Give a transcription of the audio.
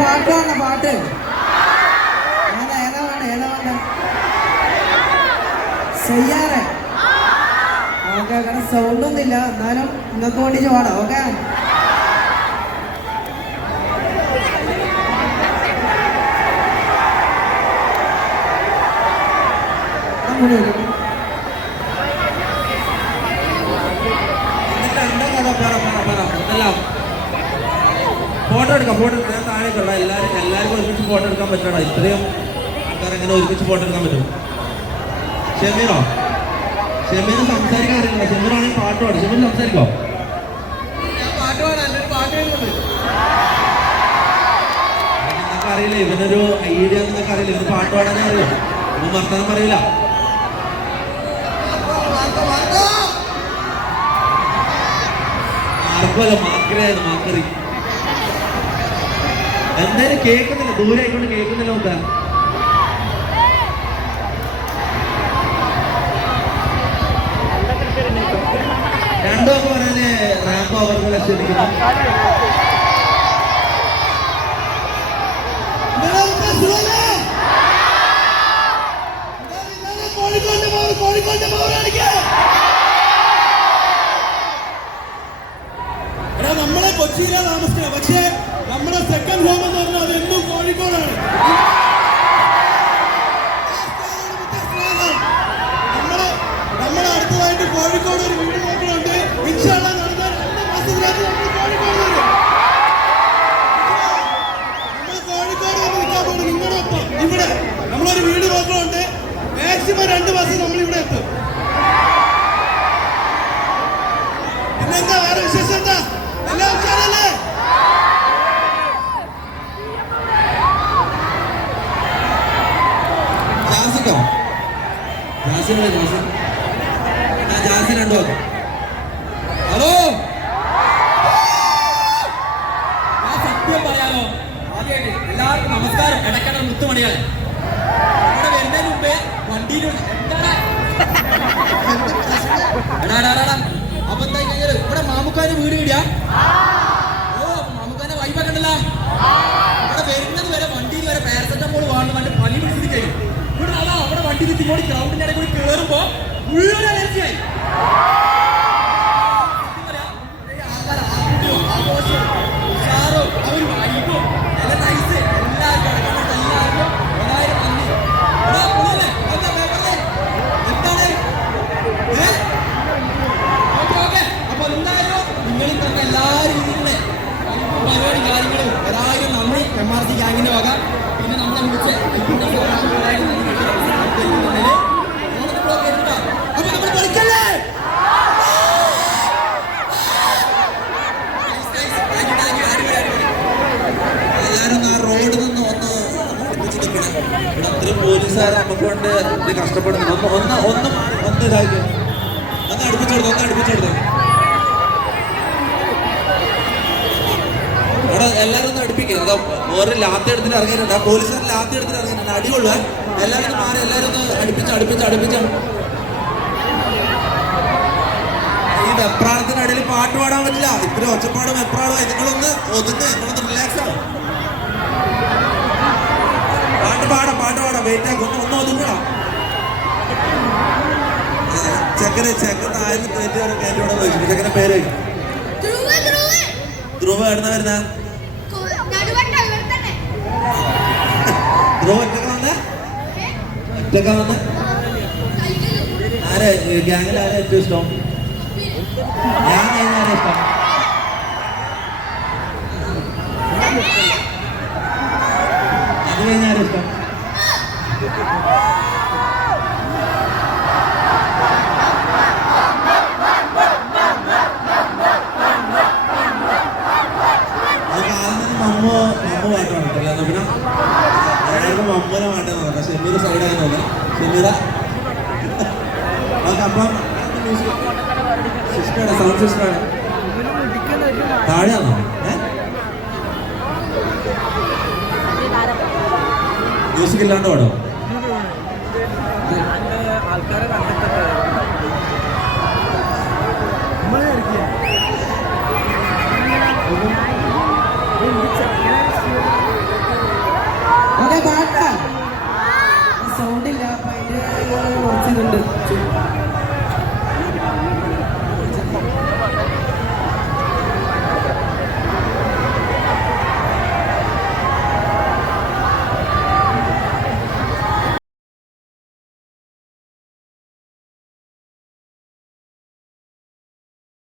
പാട്ട്. വേണ്ട പാട്ട് ഏതാ വേണ്ട ഏതാ വേണ്ട? ചെയ്യാറേ ഓക്കെ കാരണം സൗണ്ട് ഒന്നുമില്ല എന്നാലും നിങ്ങൾക്ക് വേണ്ടിട്ട് പാടാം ഓക്കെ? പറ പറ പറ. എല്ലാം. ഫോട്ടോ എടുക്കാം ഫോട്ടോ എടുക്കാം. ഞാൻ കൊള്ളാം എല്ലാവരും എല്ലാവർക്കും ഒരുമിച്ച് ഫോട്ടോ എടുക്കാൻ പറ്റണം? ഇത്രയും ആൾക്കാർ എങ്ങനെ ഒരുമിച്ച് ഫോട്ടോ എടുക്കാൻ പറ്റും? ഷെമീറോ? ഷെമീർ സംസാരിക്കാൻ അറിയില്ല. ഷെമീറാണെങ്കിൽ പാട്ട് പാടും. ഷെമീർ സംസാരിക്കോ? അറിയില്ല. ഇവനൊരു ഐഡിയ എന്നൊക്കെ അറിയില്ല. ഇവന് പാട്ട് പാടാനേ അറിയാം ഒന്നും വർത്തമാനം പറയില്ല മാർക്കല്ല മാക്കരയാണ് മാക്കറി എന്തായാലും കേൾക്കുന്നില്ല. ദൂരെ ആയിക്കൊണ്ട് കേൾക്കുന്നില്ല നോക്ക. രണ്ടോ പറഞ്ഞാൽ റാമ്പ് അവർക്കുള്ള ക്ഷണിക്കുന്നു എടാ ജാസിക്കോ? ജാസിനല്ലേ ജാസി? ആ ജാസി രണ്ടു ഹലോ? സത്യം പറയാലോ ആദ്യമായിട്ട് എല്ലാവർക്കും നമസ്കാരം. ഇടയ്ക്കട മുത്തുമണിയാണ് ഇവിടെ വരുന്നതിന് മുമ്പേ വണ്ടിയിൽ എടാ, എടാ, എടാ. അപ്പൊ എന്താ ഇവിടെ മാമുക്കാന്റെ വീട് കിടിയാ ഗ്രൗണ്ടിന്റെ ഇടയിൽ കൂടി കയറുമ്പോ മുഴുവൻ അലർജിയായി. എല്ലാരും ആ റോഡിൽ നിന്ന് ഒന്ന് അടുപ്പിച്ച് നിൽക്കണം ഇവിടെ അത്രയും പോലീസുകാർ നമുക്ക് കൊണ്ട് കഷ്ടപ്പെടുന്നു. ഒന്ന് ഒന്ന് ഒന്ന് ഒന്ന് ഇതാക്കി. ഒന്ന് അടുപ്പിച്ചെടുത്തു ഒന്ന് അടുപ്പിച്ചെടുത്തു ഇവിടെ എല്ലാവരും ഒന്ന് അടുപ്പിക്കരുത് ഓരോ ലാത്തി എടുത്തിട്ട് ഇറങ്ങിയിട്ടുണ്ട്. ആ പോലീസുകാർ ലാത്തി എടുത്തിട്ട് ഇറങ്ങിയിട്ടുണ്ട്. അടികൊള്ളുക എല്ലാവരും മാറി എല്ലാവരും ഒന്ന് അടുപ്പിച്ച് അടുപ്പിച്ച് അടുപ്പിച്ച്. ഈ വെപ്രാളത്തിനിടയിൽ പാട്ട് പാടാൻ പറ്റില്ല. ഇത്ര ഒച്ചപ്പാടും വെപ്രാളും നിങ്ങളൊന്ന് ഒതുങ്ങ് നിങ്ങളൊന്ന് റിലാക്സ് ആവും പാട്ട് പാടാം പാട്ട് പാടാം വെയിറ്റ് ആക്കി ഒന്ന് ഒന്ന് ഒതുങ്ങണം ചെക്കന് ചെക്കൻ ആയിരം കയറ്റി കയറ്റിയോടെ ചോദിച്ചു ചെക്കന്റെ പേര്. ധ്രുവ എവിടുന്ന വരുന്ന? ധ്രുവ ഒറ്റക്ക വന്ന? ഒറ്റക്ക വന്ന? കളിക്കൽ ആരെ ഗ്യാങ്ങിൽ ആരെ ഏറ്റവും ഇഷ്ടം? ഞാൻ ആരെ ഇഷ്ടം അത് കഴിഞ്ഞ ആരെ ഇഷ്ടം നമുക്ക് ആദ്യം തന്നെ മമ്മ മമ്മ പാട്ട് പാടത്തില്ല എന്നാ പിന്നെ എല്ലാവർക്കും മമ്മനെ പാട്ട് നോക്കാം ഷെമീർ സൈഡായി സിസ്റ്ററാണ് താഴെയാണോ? മ്യൂസിക് ഇല്ലാണ്ട് പാട്ടാ